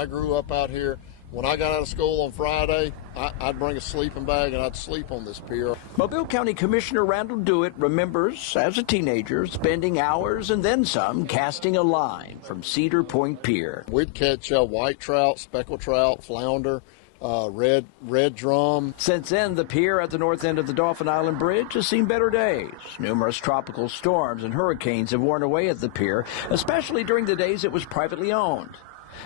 I grew up out here. When I got out of school on Friday, I'd bring a sleeping bag and I'd sleep on this pier. Mobile County Commissioner Randall Dewitt remembers, as a teenager, spending hours and then some casting a line from Cedar Point Pier. We'd catch white trout, speckled trout, flounder, red drum. Since then, the pier at the north end of the Dauphin Island Bridge has seen better days. Numerous tropical storms and hurricanes have worn away at the pier, especially during the days it was privately owned.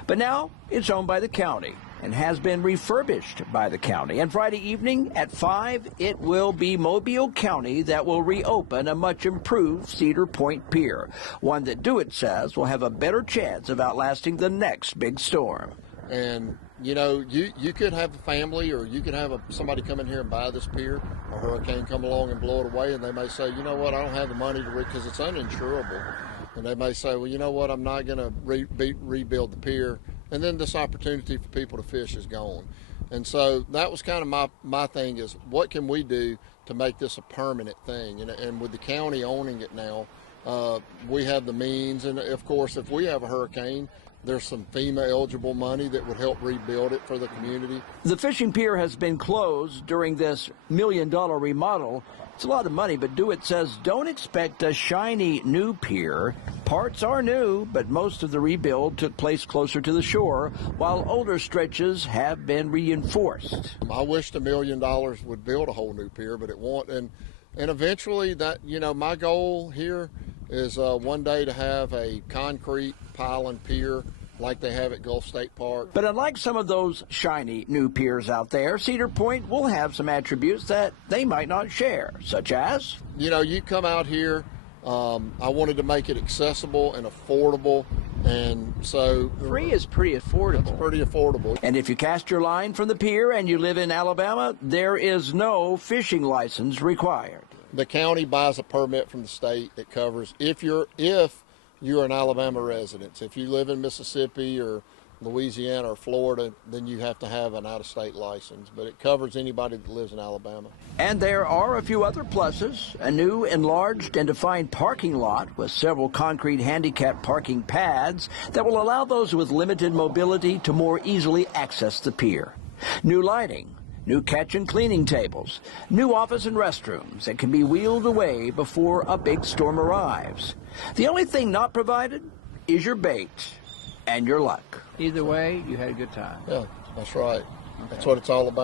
But now it's owned by the county and has been refurbished by the county. And Friday evening at 5, it will be Mobile County that will reopen a much improved Cedar Point Pier, one that Dewitt says will have a better chance of outlasting the next big storm. And you know, you could have a family, or you could have somebody come in here and buy this pier. A hurricane come along and blow it away, and they may say, you know what, I don't have the money to because it's uninsurable. And they may say, well, you know what, I'm not going to rebuild the pier. And then this opportunity for people to fish is gone. And so that was kind of my thing is, what can we do to make this a permanent thing? And with the county owning it now, we have the means. And, of course, if we have a hurricane, there's some FEMA-eligible money that would help rebuild it for the community. The fishing pier has been closed during this $1 million remodel. It's a lot of money, but Dewitt says don't expect a shiny new pier. Parts are new, but most of the rebuild took place closer to the shore, while older stretches have been reinforced. I wish $1 million would build a whole new pier, but it won't. And eventually, that, you know, my goal here is one day to have a concrete piling pier like they have at Gulf State Park. But unlike some of those shiny new piers out there, Cedar Point will have some attributes that they might not share, such as? You know, you come out here, I wanted to make it accessible and affordable, and so... Free is pretty affordable. It's pretty affordable. And if you cast your line from the pier and you live in Alabama, there is no fishing license required. The county buys a permit from the state that covers if you're an Alabama resident. If you live in Mississippi or Louisiana or Florida, then you have to have an out-of-state license. But it covers anybody that lives in Alabama. And there are a few other pluses. A new enlarged and defined parking lot with several concrete handicap parking pads that will allow those with limited mobility to more easily access the pier. New lighting. New catch and cleaning tables, new office and restrooms that can be wheeled away before a big storm arrives. The only thing not provided is your bait and your luck. Either way, you had a good time. Yeah, that's right. Okay. That's what it's all about.